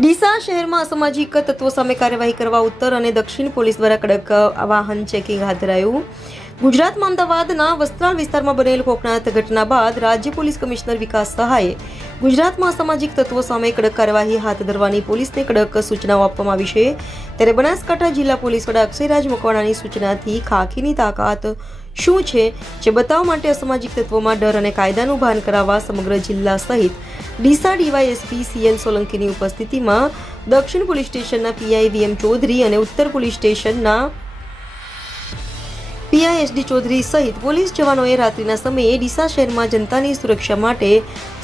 ડીસા શહેરમાં અસામાજિક તત્વો સામે કાર્યવાહી કરવા ઉત્તર અને દક્ષિણ પોલીસ દ્વારા કડક વાહન ચેકિંગ હાથ ધરાયું. ગુજરાતમાં અમદાવાદના વસ્ત્રાલ વિસ્તારમાં બનેલ ખોફનાક ઘટના બાદ રાજ્ય પોલીસ કમિશનર વિકાસ સહાયે ગુજરાતમાં અસામાજિક તત્વો સામે કડક કાર્યવાહી હાથ ધરવાની પોલીસને કડક સૂચનાઓ આપવામાં આવી છે. ત્યારે બનાસકાંઠા જિલ્લા પોલીસ વડા અક્ષયરાજ મકવાણાની સૂચનાથી ખાખીની તાકાત શું છે જે બતાવવા માટે અસામાજિક તત્વોમાં ડર અને કાયદાનું ભાન કરાવવા સમગ્ર જિલ્લા સહિત ડીસા ડીવાયએસપી સીએલ સોલંકીની ઉપસ્થિતિમાં દક્ષિણ પોલીસ સ્ટેશનના પીઆઈ વીએમ ચૌધરી અને ઉત્તર પોલીસ સ્ટેશનના પીઆઈએસડી ચૌધરી સહિત પોલીસ જવાનોએ રાત્રિના સમયે ડીસા શહેરમાં જનતાની સુરક્ષા માટે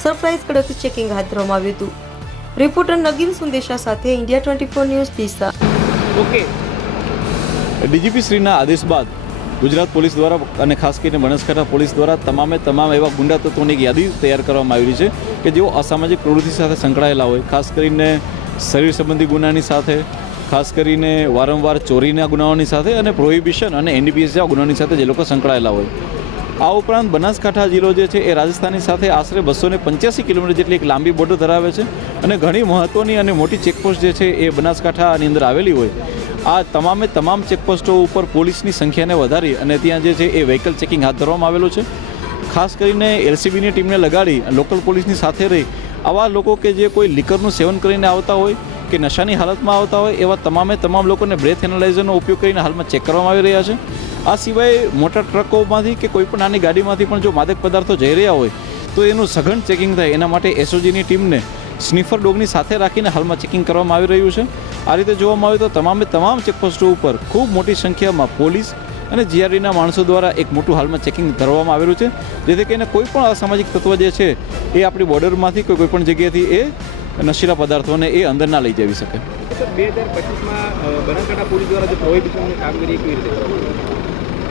સરપ્રાઇઝ કડક ચેકિંગ હાથ ધરવામાં આવ્યું હતું. રિપોર્ટર નગીન સુંદેશા સાથે India 24 news Deesa. Okay, DGP શ્રીના આદેશ બાદ ગુજરાત પોલીસ દ્વારા અને ખાસ કરીને બનાસકાંઠા પોલીસ દ્વારા તમામ એવા ગુંડા તત્વોની એક યાદી તૈયાર કરવામાં આવી છે કે જેઓ અસામાજિક પ્રવૃત્તિ સાથે સંકળાયેલા હોય, ખાસ કરીને શરીર સંબંધી ગુનાની સાથે, ખાસ કરીને વારંવાર ચોરીના ગુનાઓની સાથે અને પ્રોહિબિશન અને એનડીપીએસ જેવા ગુનાઓની સાથે જે લોકો સંકળાયેલા હોય. આ ઉપરાંત બનાસકાંઠા જિલ્લો જે છે એ રાજસ્થાનની સાથે આશરે 285 કિલોમીટર જેટલી એક લાંબી બોર્ડર ધરાવે છે અને ઘણી મહત્ત્વની અને મોટી ચેકપોસ્ટ જે છે એ બનાસકાંઠાની અંદર આવેલી હોય. આ તમામ ચેકપોસ્ટો ઉપર પોલીસની સંખ્યાને વધારી અને ત્યાં જે છે એ વ્હીકલ ચેકિંગ હાથ ધરવામાં આવેલું છે. ખાસ કરીને એલસીબીની ટીમને લગાડી લોકલ પોલીસની સાથે રહી આવા લોકો કે જે કોઈ લિકરનું સેવન કરીને આવતા હોય કે નશાની હાલતમાં આવતા હોય એવા તમામ લોકોને બ્રેથ એનાલાઇઝરનો ઉપયોગ કરીને હાલમાં ચેક કરવામાં આવી રહ્યા છે. આ સિવાય મોટા ટ્રકોમાંથી કે કોઈ પણ નાની ગાડીમાંથી પણ જો માદક પદાર્થો જઈ રહ્યા હોય તો એનું સઘન ચેકિંગ થાય એના માટે એસઓજીની ટીમને સ્નીફર ડોગની સાથે રાખીને હાલમાં ચેકિંગ કરવામાં આવી રહ્યું છે. આ રીતે જોવામાં આવે તો તમામ ચેકપોસ્ટો ઉપર ખૂબ મોટી સંખ્યામાં પોલીસ અને જીઆરડીના માણસો દ્વારા એક મોટું હાલમાં ચેકિંગ કરવામાં આવેલું છે, જેથી કરીને કોઈ પણ અસામાજિક તત્વ જે છે એ આપણી બોર્ડરમાંથી કોઈ પણ જગ્યાએથી એ નશીલા પદાર્થોને એ અંદર ના લઈ જવી શકે. 2025માં બનાસકાંઠા પોલીસ દ્વારા જે પ્રોહિબિશનની કામગીરી કેવી રીતે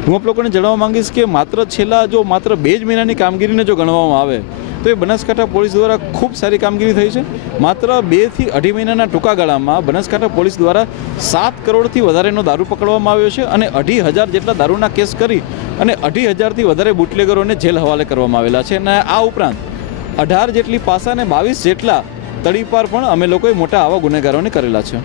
હું આપ લોકોને જણાવવા માંગીશ કે માત્ર 2 જ મહિનાની કામગીરીને જો ગણવામાં આવે તો એ બનાસકાંઠા પોલીસ દ્વારા ખૂબ સારી કામગીરી થઈ છે. માત્ર 2 થી 2.5 મહિનાના ટૂંકા ગાળામાં બનાસકાંઠા પોલીસ દ્વારા 7 કરોડથી વધારેનો દારૂ પકડવામાં આવ્યો છે અને 2,500 જેટલા દારૂના કેસ કરી અને 2,500થી વધારે બુટલેગરોને જેલ હવાલે કરવામાં આવેલા છે. અને આ ઉપરાંત 18 જેટલી પાસા અને 22 જેટલા તડીપાર પણ અમે લોકોએ મોટા આવા ગુનેગારોને કરેલા છે.